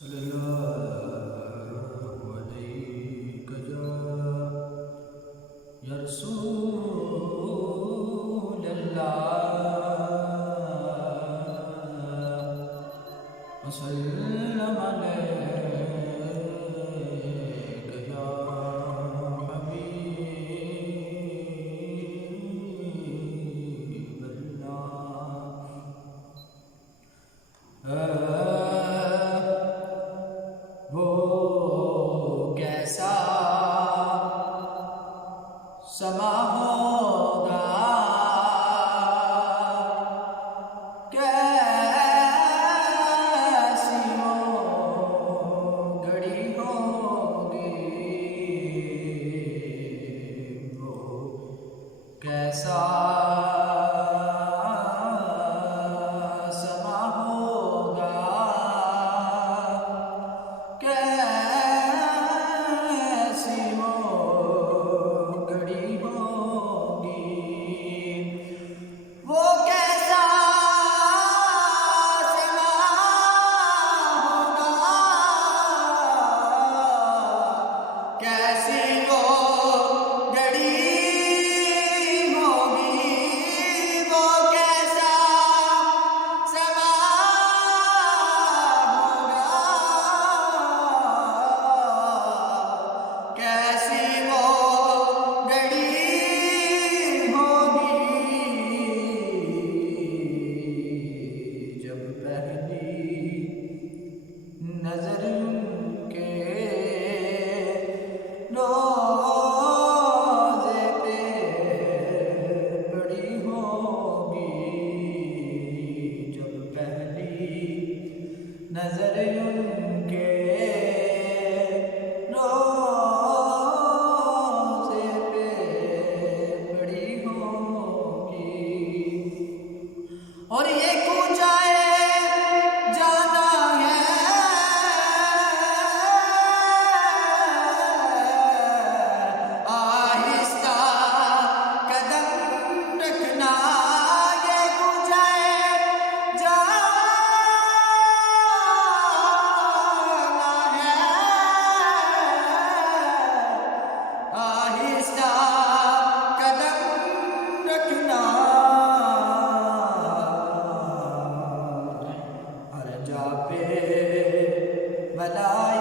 सल्लल्लाहु अलैहि या रसूल अल्लाह वसल्लम अलैका या हबीब अल्लाह। वो कैसा समा होगा, कैसी वो घड़ी होगी, वो कैसा समा होगा, कैसी वो घड़ी होगी, वो कैसा समा होगा, कैसी वो घड़ी होगी, वो कैसा समा होगा, कैसी वो घड़ी होगी, जब पहली नजर उनके रोज़े पे पड़ी होगी, जब पहली नजर उनके रोज़े पे पड़ी होगी, और ये ऊंचाई जाना है, आहिस्ता कदम रखना, ये ऊंचाई जाना है, आहिस्ता कदम रखना, हर जा पे मलाई